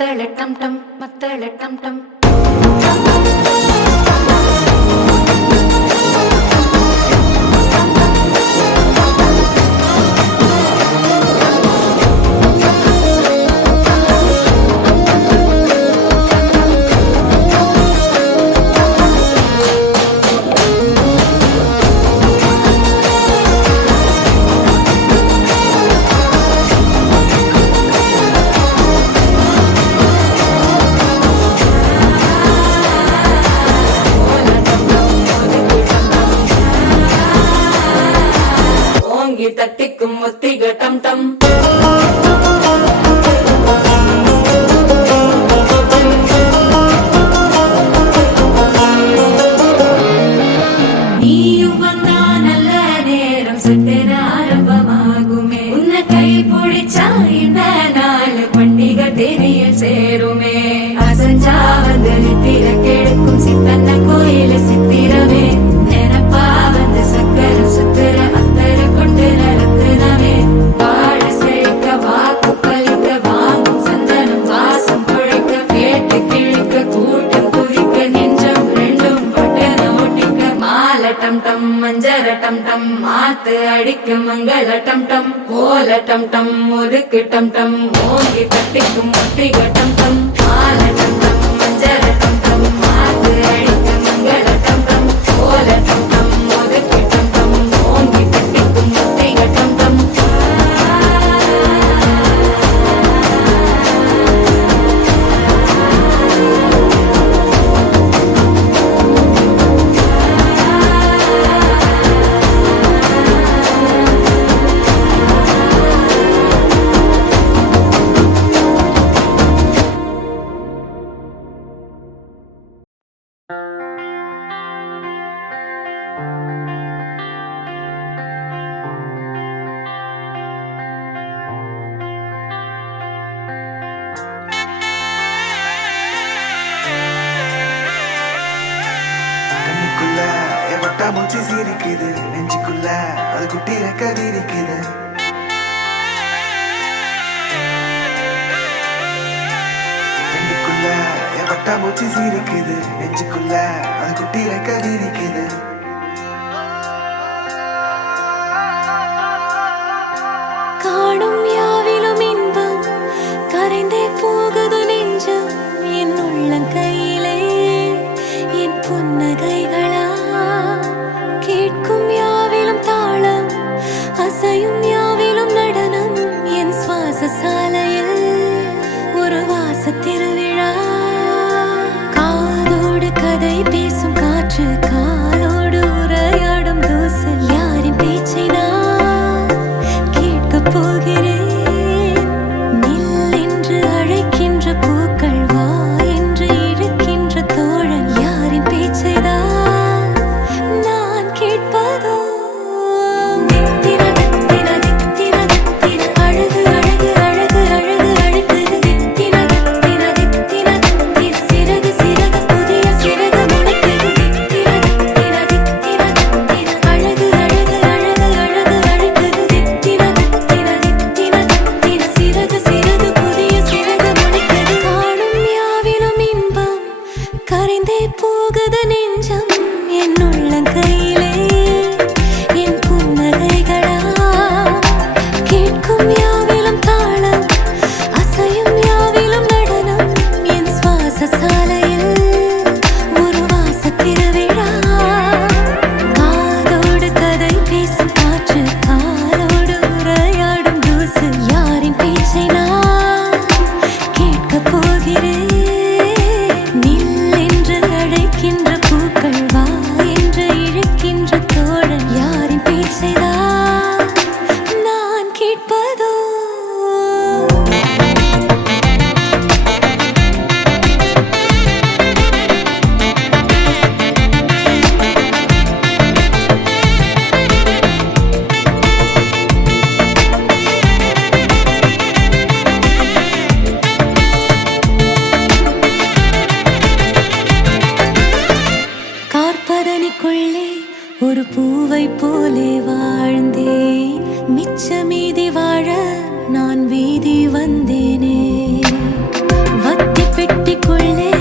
மத்தள டம் டம் மத்தள டம் டம் தட்டிக்கும் ஒத்திக டம் டம் நீயும் வந்தா நல்ல நேரம் சட்டென ஆரம்பமாகுமே உன்னை கை பிடிச்சா இந்த நாள் பண்டிகை தெரிய சேருமே அசஞ்சா வந்து நித்திர கெடுக்கும் சித்தன்ன கோயில சித்திரமே நினப்பா வந்து சக்கர சுத்திர அத்தர கொண்டு நடத்துனவே வாழ செழிக்க வாக்கு பலிக்க வாங்கும் சந்தனம் வாசம் குழைக்க கேட்டு கிழிக்க கூட்டம் குதிக்க நெஞ்சம் ரெண்டும் பட்டன ஓட்டிக்க மால டம் டம் மஞ்சர டம் டம் மாத்து அடிக்க மங்கள டம் டம் கோல டம் டம் ஒதுக்கு டம் டம் ஓங்கி தட்டிக்கும் ஒட்டிக டம் டம் மால டம் டம் மஞ்சர டம் டம் மாத்து அடிக்க மங்கள டம் டம் கோல டம் டம் ஒதுக்கு டம் டம் ஓங்கி தட்டிக்கும் ஒட்டிக டம் டம் மூச்சு சீரிக்குது நெஞ்சுக்குள்ள அது குட்டி ரெக்க விரிக்குது கண்ணுக்குள்ள எவட்டா மூச்சு சீரிக்குது நெஞ்சுக்குள்ள அது குட்டி ரெக்க விரிக்குது காணும் யாவிலும் இன்பம் கரைந்தே போகுது நெஞ்சம் என் உள்ளங்கையிலே என் புன்னகைகளா கேட்கும் யாவிலும் தாளம் அசையும் யாவிலும் நடனம் என் சுவாச சாலையில் ஒரு வாச திருவிழா காதோடு கதை பேசும் காற்று காலோடு உரையாடும் தூசு யாரின் பேச்சை நான் கேட்கப் போகிறேன் நில் என்று அழைக்கின்ற பூக்கள் வா என்று இழுக்கின்ற தோழன் யாரின் பேச்சை தான் நான் கேட்பதோ தித்திர தித்திர தித்திர தித்திர அழகு அழகு அழகு அழகு அழகு தித்திர தித்திர தித்திர தித்திர சிறகு சிறகு புதிய சிறகு முளைக்குது தித்திர தித்திர தித்திர தித்திர அழகு அழகு அழகு அழகு அழகு தித்திர தித்திர தித்திர தித்திர சிறகு சிறகு புதிய சிறகு முளைக்குது காணும் யாவிலும் இன்பம் கரைந்தே போகுது நெஞ்சம் என் உள்ளங்கையிலே என் புன்னகைகளா கேட்கும் யாவிலும் தாளம் அசையும் யாவிலும் நடனம் என் சுவாச சாலையில் ஒரு வாச திருவிழா காதோடு கதை பேசும் காற்று காலோடு உரையாடும் தூசு யாரின் பேச்சை நான் கேட்கப் போகிறேன் நில் என்று அழைக்கின்ற பூக்கள் வா என்று இழுக்கின்ற தோழன் யாரின் பேச்சை தான் நான் கேட்பதோ கார்பதனிக்குள்ளே ஒரு பூவை போலே வாழ்ந்தேன் மிச்ச மீதி வாழ நான் வீதி வந்தேனே நெஞ்சுக்குள்ளே